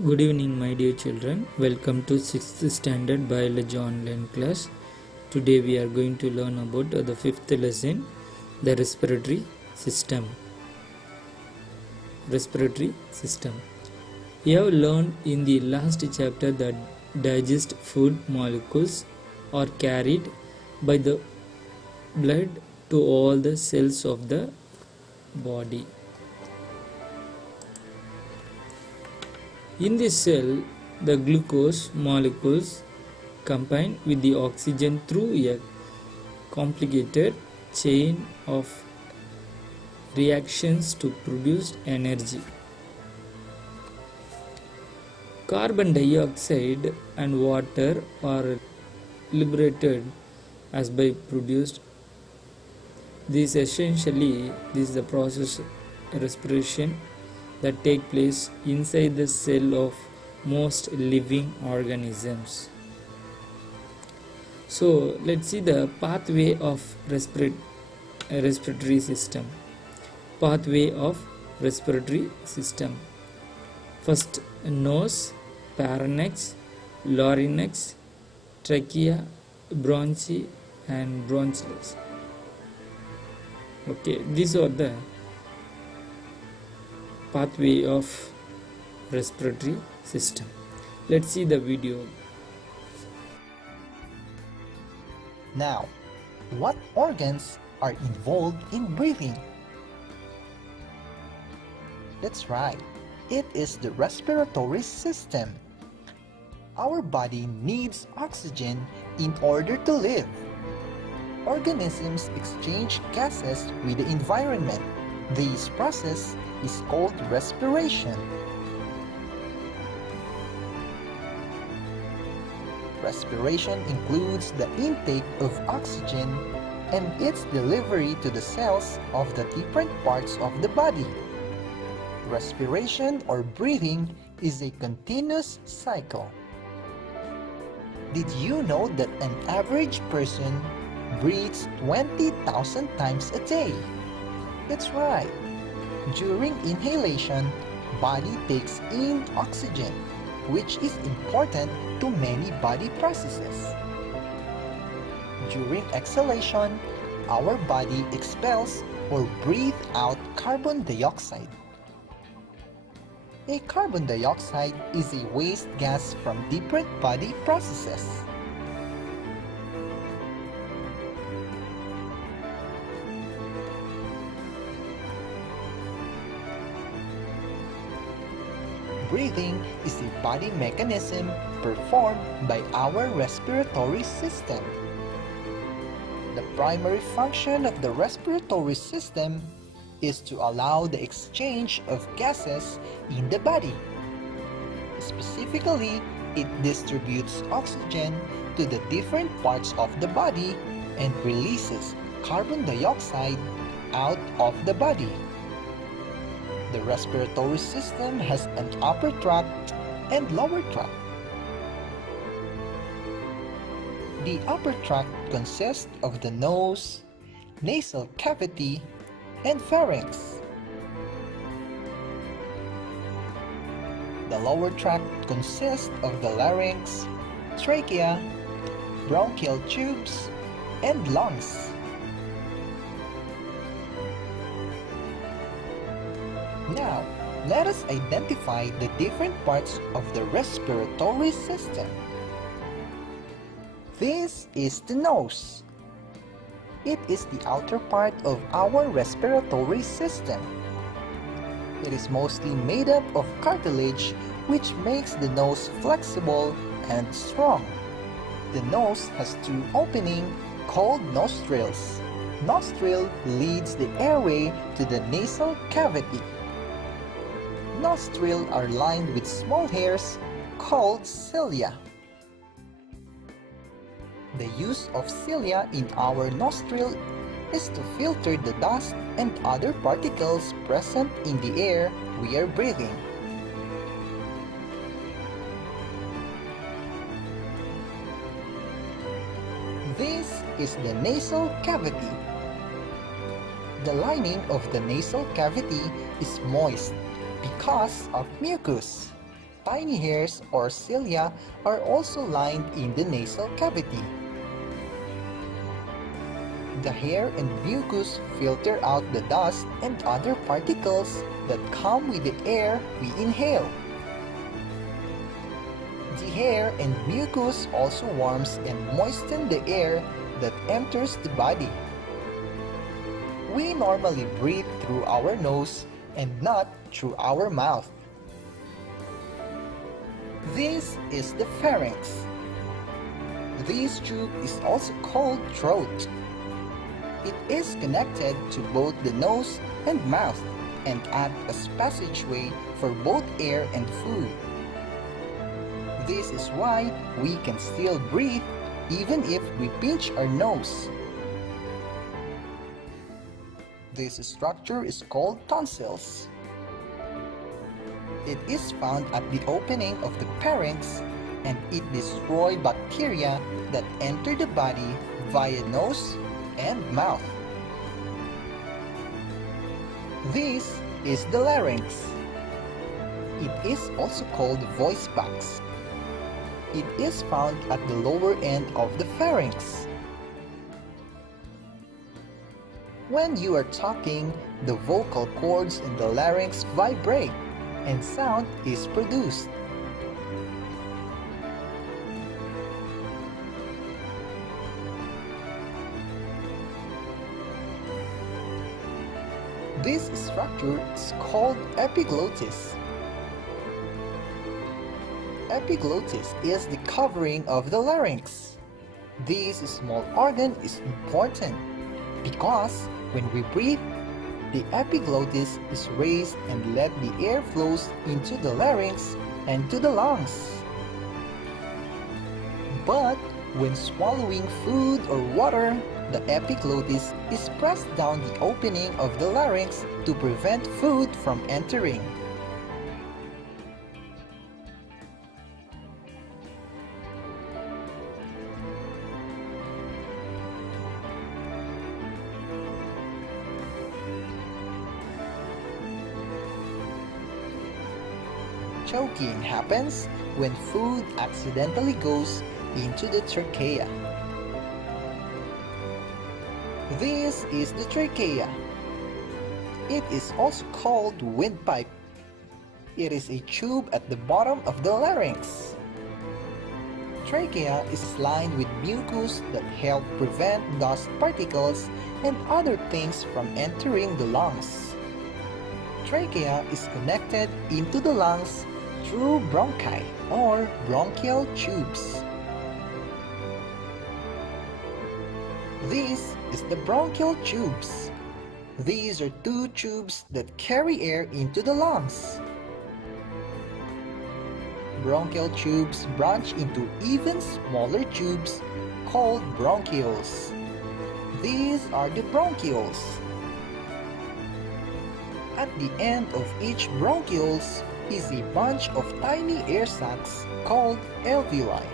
Good evening, my dear children. Welcome to 6th Standard Biology online class. Today we are going to learn about the 5th lesson, the respiratory system. Respiratory system. We have learned in the last chapter that digest food molecules are carried by the blood to all the cells of the body. In this cell, the glucose molecules combine with the oxygen through a complicated chain of reactions to produce energy. Carbon dioxide and water are liberated as byproduced. This is the process respiration that take place inside the cell of most living organisms. So let's see the pathway of respiratory system. Pathway of respiratory system. First, nose, pharynx, larynx, trachea, bronchi and bronchioles. Okay, these are the pathway of respiratory system. Let's see the video. Now, what organs are involved in breathing? That's right, it is the respiratory system. Our body needs oxygen in order to live. Organisms exchange gases with the environment. This process is called respiration. Respiration includes the intake of oxygen and its delivery to the cells of the different parts of the body. Respiration or breathing is a continuous cycle. Did you know that an average person breathes 20,000 times a day? That's right. During inhalation, body takes in oxygen, which is important to many body processes. During exhalation, our body expels or breathes out carbon dioxide. A carbon dioxide is a waste gas from different body processes. Breathing is a body mechanism performed by our respiratory system. The primary function of the respiratory system is to allow the exchange of gases in the body. Specifically, it distributes oxygen to the different parts of the body and releases carbon dioxide out of the body. The respiratory system has an upper tract and lower tract. The upper tract consists of the nose, nasal cavity, and pharynx. The lower tract consists of the larynx, trachea, bronchial tubes, and lungs. Now, let us identify the different parts of the respiratory system. This is the nose. It is the outer part of our respiratory system. It is mostly made up of cartilage, which makes the nose flexible and strong. The nose has two openings called nostrils. Nostril leads the airway to the nasal cavity. Nostrils are lined with small hairs called cilia. The use of cilia in our nostril is to filter the dust and other particles present in the air we are breathing. This is the nasal cavity. The lining of the nasal cavity is moist because of mucus. tiny hairs or cilia are also lined in the nasal cavity. The hair and mucus filter out the dust and other particles that come with the air we inhale. The hair and mucus also warms and moisten the air that enters the body. We normally breathe through our nose and not through our mouth. This is the pharynx. This tube is also called throat. It is connected to both the nose and mouth and acts as passageway for both air and food. This is why we can still breathe even if we pinch our nose. This structure is called tonsils. It is found at the opening of the pharynx and it destroys bacteria that enter the body via nose and mouth. This is the larynx. It is also called voice box. It is found at the lower end of the pharynx. When you are talking, the vocal cords in the larynx vibrate and sound is produced. This structure is called epiglottis. Epiglottis is the covering of the larynx. This small organ is important because when we breathe, the epiglottis is raised and let the air flows into the larynx and to the lungs. But when swallowing food or water, the epiglottis is pressed down the opening of the larynx to prevent food from entering. Choking happens when food accidentally goes into the trachea. This is the trachea. It is also called windpipe. It is a tube at the bottom of the larynx. Trachea is lined with mucus that help prevent dust particles and other things from entering the lungs. Trachea is connected into the lungs through bronchi or bronchial tubes. This is the bronchial tubes. These are two tubes that carry air into the lungs. Bronchial tubes branch into even smaller tubes called bronchioles. These are the bronchioles. At the end of each bronchioles is a bunch of tiny air sacs called alveoli.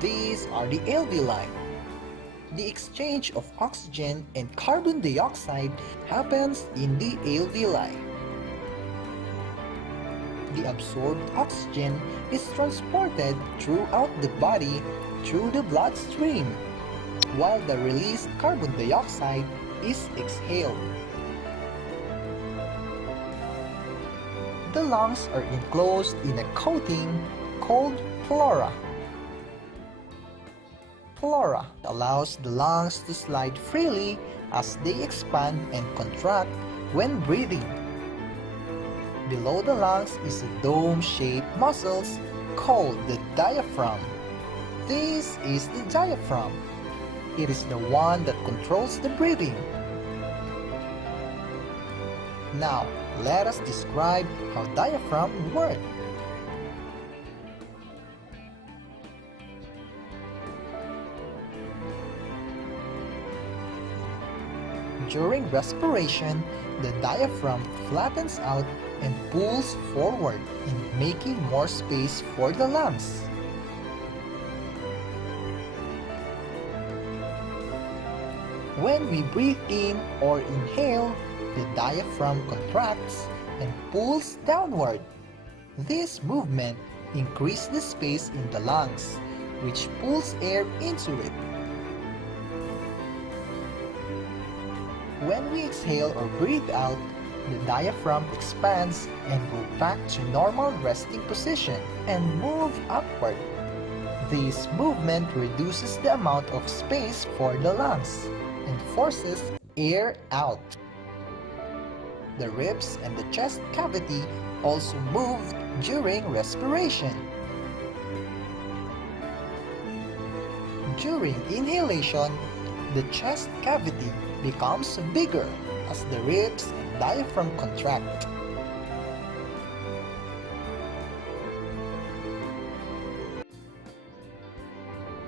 These are the alveoli. The exchange of oxygen and carbon dioxide happens in the alveoli. The absorbed oxygen is transported throughout the body through the bloodstream, while the released carbon dioxide is exhaled. The lungs are enclosed in a coating called pleura. Pleura allows the lungs to slide freely as they expand and contract when breathing. Below the lungs is a dome-shaped muscles called the diaphragm. This is the diaphragm. It is the one that controls the breathing. Now, let us describe how diaphragm works. During respiration, the diaphragm flattens out and pulls forward in making more space for the lungs. When we breathe in or inhale, the diaphragm contracts and pulls downward. This movement increases the space in the lungs, which pulls air into it. When we exhale or breathe out, the diaphragm expands and goes back to normal resting position and move upward. This movement reduces the amount of space for the lungs and forces air out. The ribs and the chest cavity also move during respiration. During inhalation, the chest cavity becomes bigger as the ribs and diaphragm contract.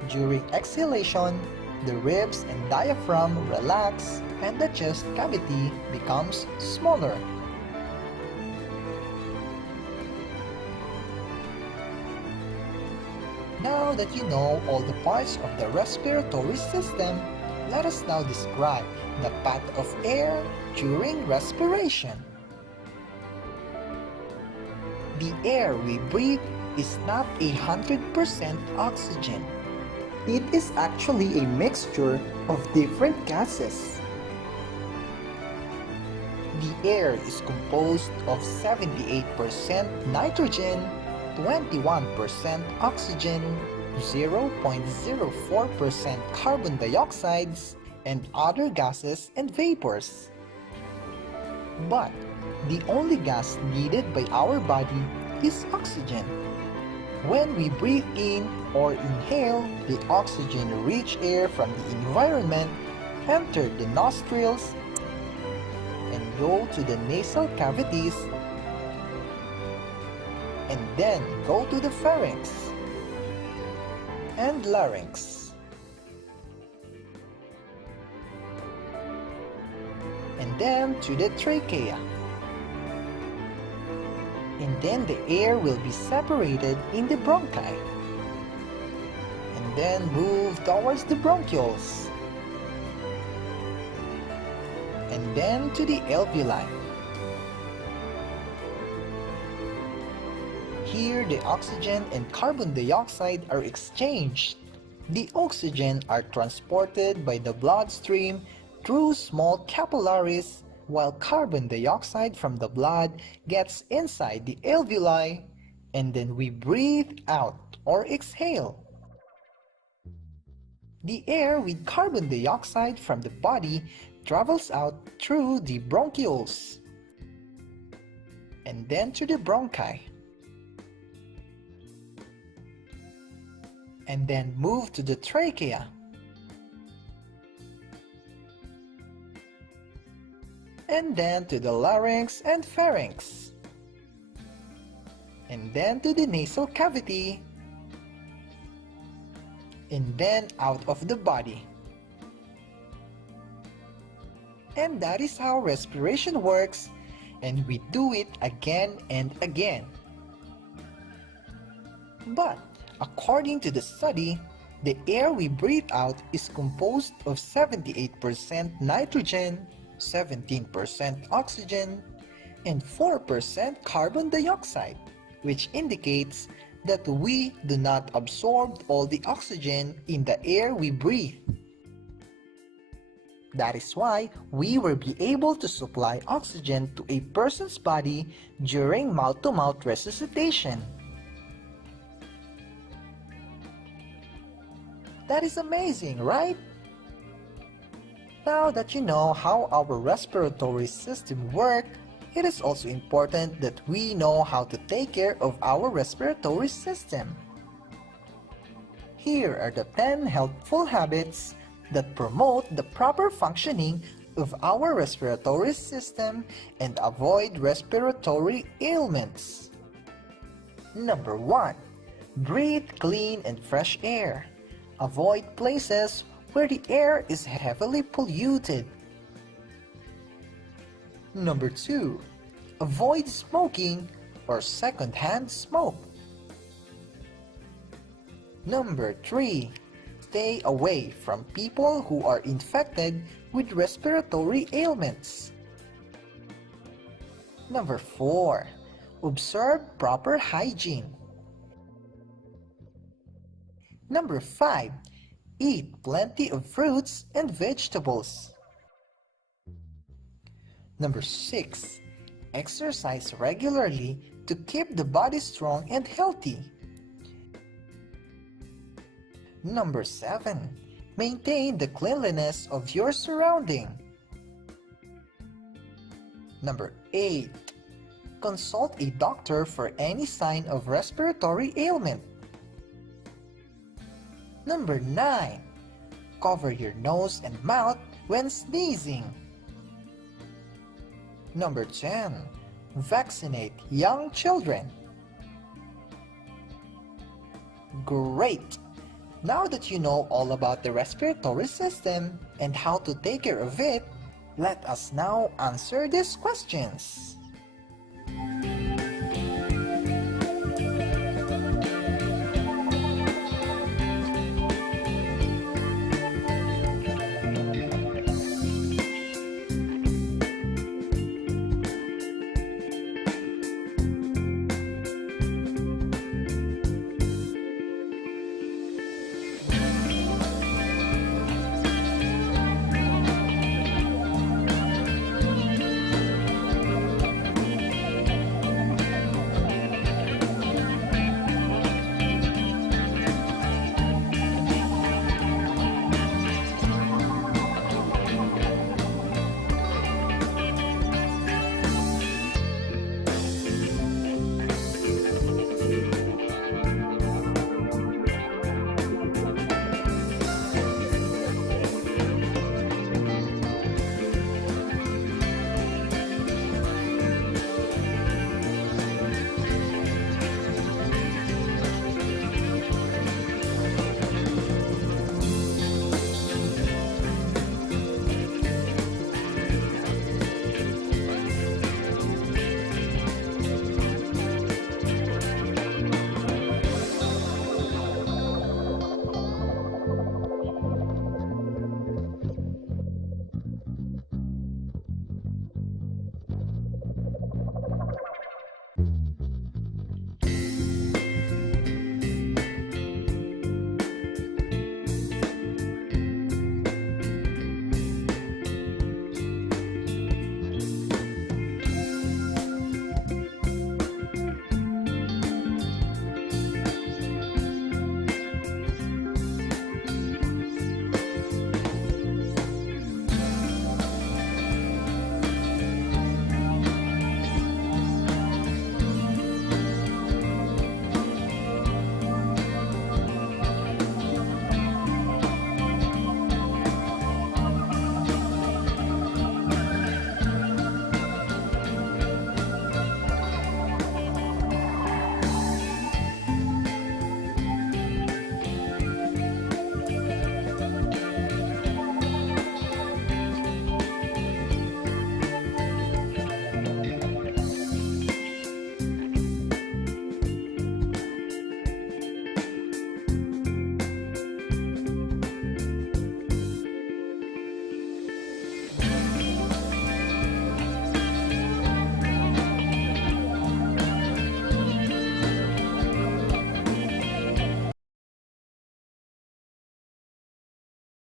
During exhalation, the ribs and diaphragm relax and the chest cavity becomes smaller. Now that you know all the parts of the respiratory system, let us now describe the path of air during respiration. The air we breathe is not 100% oxygen. It is actually a mixture of different gases. The air is composed of 78% nitrogen, 21% oxygen, 0.04% carbon dioxide, and other gases and vapors. But the only gas needed by our body is oxygen. When we breathe in or inhale, the oxygen-rich air from the environment enter the nostrils and go to the nasal cavities and then go to the pharynx and larynx. And then to the trachea. And then the air will be separated in the bronchi. And then move towards the bronchioles. And then to the alveoli. Here, the oxygen and carbon dioxide are exchanged. The oxygen are transported by the bloodstream through small capillaries, while carbon dioxide from the blood gets inside the alveoli, and then we breathe out or exhale. The air with carbon dioxide from the body travels out through the bronchioles, and then to the bronchi, and then move to the trachea, and then to the larynx and pharynx, and then to the nasal cavity, and then out of the body. And that is how respiration works, and we do it again and again. But according to the study, the air we breathe out is composed of 78% nitrogen, 17% oxygen, and 4% carbon dioxide, which indicates that we do not absorb all the oxygen in the air we breathe. That is why we will be able to supply oxygen to a person's body during mouth-to-mouth resuscitation. That is amazing, right? Now that you know how our respiratory system works, it is also important that we know how to take care of our respiratory system. Here are the 10 helpful habits that promote the proper functioning of our respiratory system and avoid respiratory ailments. Number 1. Breathe clean and fresh air. Avoid places where the air is heavily polluted. Number 2. Avoid smoking or secondhand smoke. Number 3. Stay away from people who are infected with respiratory ailments. Number 4. Observe proper hygiene. Number 5. Eat plenty of fruits and vegetables. Number 6. Exercise regularly to keep the body strong and healthy. Number 7. Maintain the cleanliness of your surrounding. Number 8. Consult a doctor for any sign of respiratory ailment. Number 9. Cover your nose and mouth when sneezing. Number 10. Vaccinate young children. Great! Now that you know all about the respiratory system and how to take care of it, let us now answer these questions.